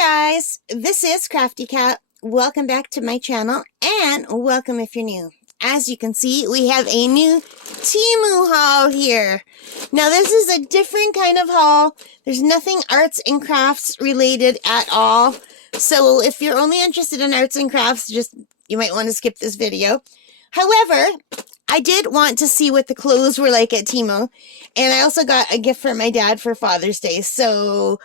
guys, this is Crafty Cat. Welcome back to my channel and welcome if you're new. As you can see, we have a new Temu haul here. Now this is a different kind of haul. There's nothing arts and crafts related at all. So if you're only interested in arts and crafts, you might want to skip this video. However, I did want to see what the clothes were like at Temu. And I also got a gift for my dad for Father's Day. So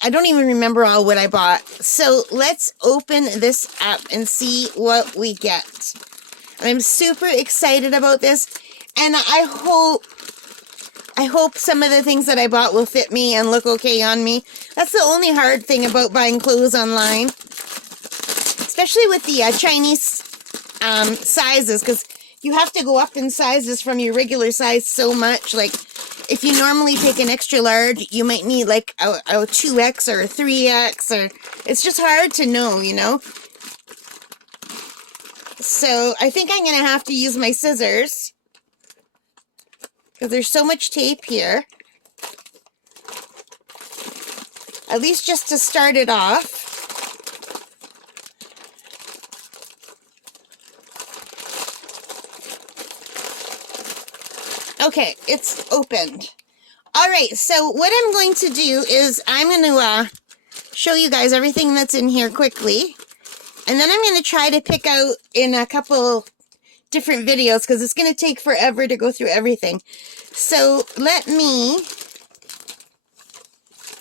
I don't even remember all what I bought. So let's open this up and see what we get. I'm super excited about this. And I hope some of the things that I bought will fit me and look okay on me. That's the only hard thing about buying clothes online. Especially with the Chinese sizes. Because you have to go up in sizes from your regular size so much. Like, if you normally take an extra large, you might need like a 2X or a 3X, or it's just hard to know, you know? So I think I'm going to have to use my scissors because there's so much tape here. At least just to start it off. Okay, it's opened. All right, so what I'm going to do is I'm going to show you guys everything that's in here quickly. And then I'm going to try to pick out in a couple different videos because it's going to take forever to go through everything. So let me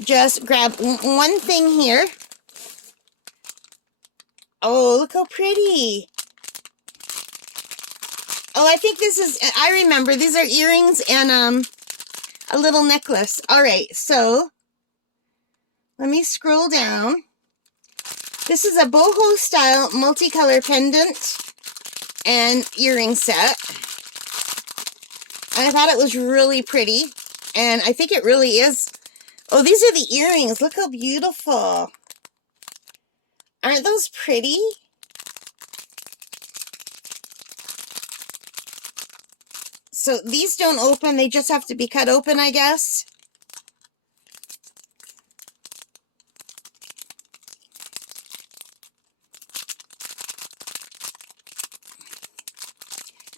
just grab one thing here. Oh, look how pretty. Oh, I think this is, I remember, these are earrings and a little necklace. All right, so let me scroll down. This is a boho style multicolor pendant and earring set. And I thought it was really pretty. And I think it really is. Oh, these are the earrings. Look how beautiful. Aren't those pretty? So these don't open, they just have to be cut open, I guess.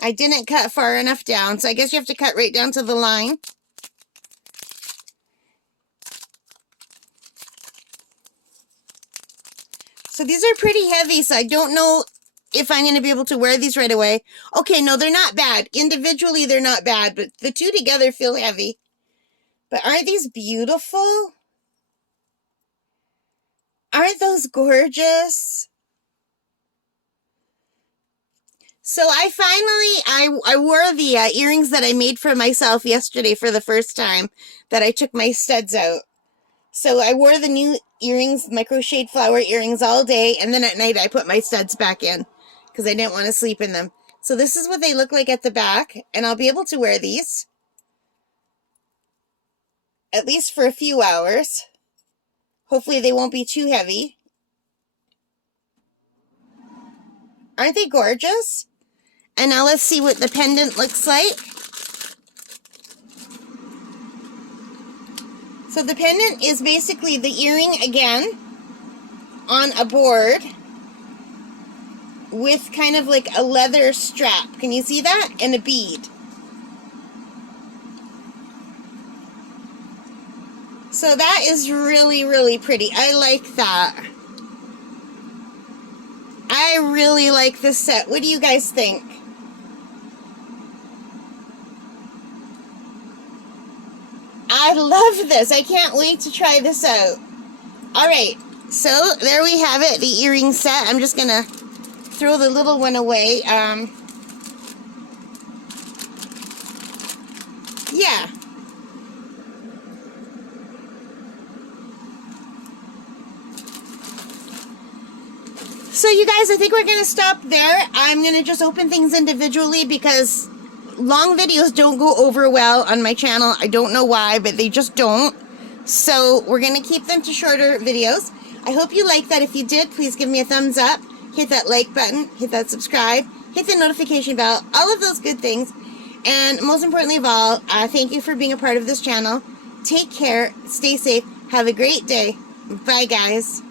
I didn't cut far enough down, so I guess you have to cut right down to the line. So these are pretty heavy, so I don't know if I'm going to be able to wear these right away. Okay, no, they're not bad. Individually, they're not bad, but the two together feel heavy. But aren't these beautiful? Aren't those gorgeous? So I wore the earrings that I made for myself yesterday for the first time that I took my studs out. So I wore the new earrings, my crocheted flower earrings all day, and then at night I put my studs back in because I didn't want to sleep in them. So this is what they look like at the back, and I'll be able to wear these at least for a few hours. Hopefully they won't be too heavy. Aren't they gorgeous? And now let's see what the pendant looks like. So the pendant is basically the earring again on a board with kind of like a leather strap. Can you see that? And a bead. So that is really, really pretty. I like that. I really like this set. What do you guys think? I love this. I can't wait to try this out. All right, so there we have it, the earring set. I'm just going to throw the little one away. Yeah. So you guys, I think we're going to stop there. I'm going to just open things individually because long videos don't go over well on my channel. I don't know why, but they just don't. So we're going to keep them to shorter videos. I hope you like that. If you did, please give me a thumbs up. Hit that like button. Hit that subscribe. Hit the notification bell. All of those good things. And most importantly of all, thank you for being a part of this channel. Take care. Stay safe. Have a great day. Bye, guys.